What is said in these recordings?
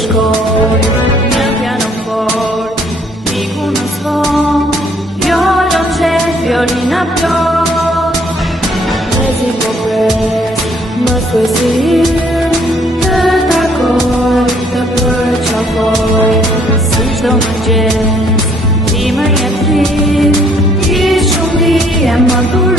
shkoj një pianoforte, diku në sfond, violonçel, violina plot. Mezi po pres, më thuaj si të takoj, të përqafoj, si çdo mëngjes, ti më jep fryt, ti shumë e më dhuron.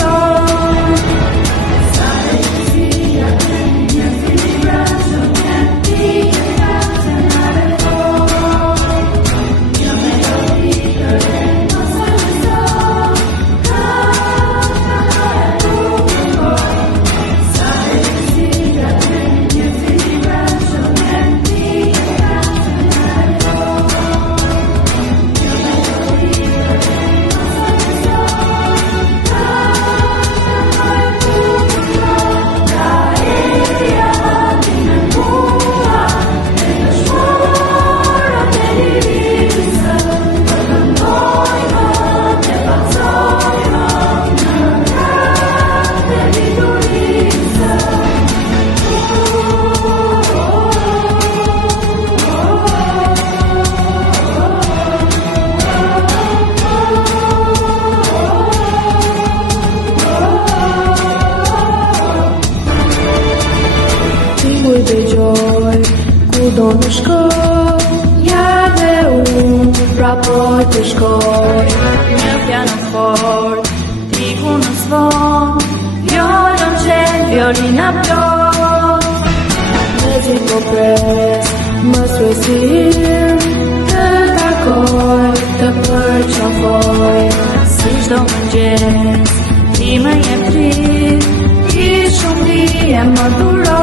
Dëgjoj, ku do në shkoj, ja dhe unë prapoj të shkoj. Një pianoforte, diku në sfond, violonçel, violina plot. Mezi po pres, më thuaj si të takoj, të përqafoj, si çdo mëngjes, ti më jep fryt, ti shumë e më dhuron.